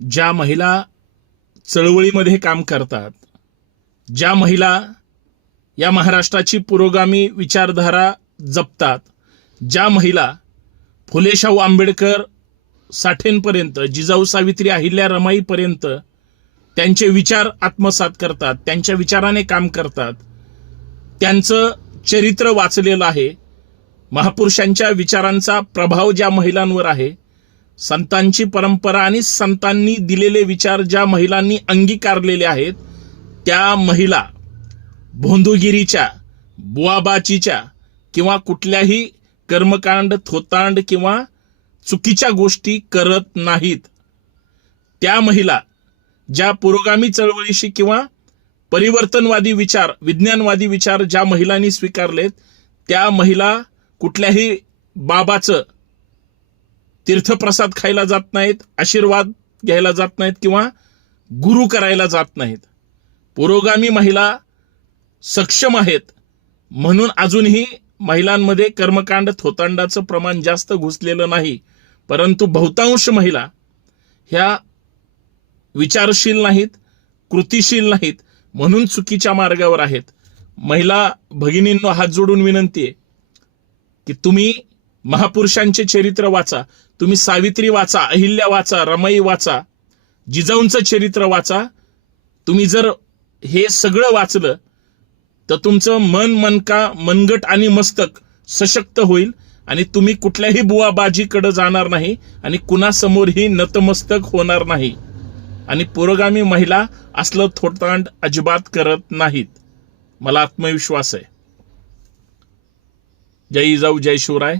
ज्या महिला चळवळीमध्ये काम करतात, ज्या महिला या महाराष्ट्राची पुरोगामी विचारधारा जपतात, ज्या महिला फुले शाहू आंबेडकर साठेंपर्यंत, जिजाऊ सावित्री अहिल्या रमाईपर्यंत त्यांचे विचार आत्मसात करतात, त्यांच्या विचाराने काम करतात, त्यांचं चरित्र वाचलेलं आहे, महापुरुषांच्या विचारांचा प्रभाव ज्या महिलांवर आहे, संतांची परंपरा आणि संतांनी दिलेले विचार ज्या महिलांनी अंगीकारलेले आहेत, त्या महिला भोंदूगिरीच्या, बुवाबाचीच्या किंवा कुठल्याही कर्मकांड, थोतांड किंवा चुकीच्या गोष्टी करत नाहीत. त्या महिला ज्या पुरोगामी चळवळीशी किंवा परिवर्तनवादी विचार, विज्ञानवादी विचार ज्या महिलांनी स्वीकारलेत, त्या महिला कुठल्याही बाबाचं तीर्थप्रसाद खायला जात नाहीत, आशीर्वाद घ्यायला जात नाहीत किंवा गुरु करायला जात नाहीत. पुरोगामी महिला सक्षम आहेत, म्हणून अजूनही महिलांमध्ये कर्मकांड, थोतांडाचं प्रमाण जास्त घुसलेलं नाही. परंतु बहुतांश महिला ह्या विचारशील नाहीत, कृतिशील नाहीत, म्हणून चुकीच्या मार्गावर आहेत. महिला भगिनींनो, हात जोडून विनंती आहे की तुम्ही महापुरुषांचे चरित्र वाचा. तुम्ही सावित्री वाचा, अहिल्या वाचा, रमाई वाचा, जिजाऊंचं चरित्र वाचा. तुम्ही जर हे सगळं वाचलं तर तुमचं मन, मनगट आणि मस्तक सशक्त होईल आणि तुम्ही कुठल्याही बुवाबाजीकडे जाणार नाही आणि कुणासमोरही नतमस्तक होणार नाही. आणि पुरोगामी महिला असलं थोतांड अजिबात करत नाहीत. मला आत्मविश्वास आहे. जय जिजाऊ, जय शिवराय.